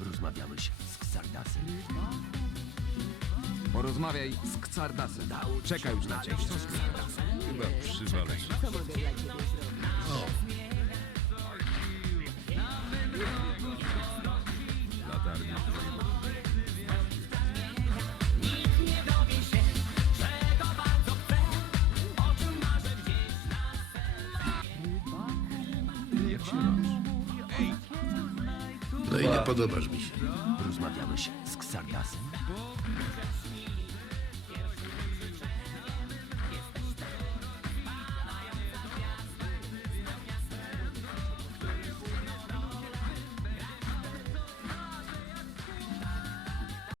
Rozmawiałeś z Ksardasem? Porozmawiaj z Ksardasem. Czeka już na ciebie. Chyba przywalę się. Co mogę dla ciebie zrobić? Latarnia Jak się masz? No i nie podobasz mi się. Rozmawiałeś z Ksardasem?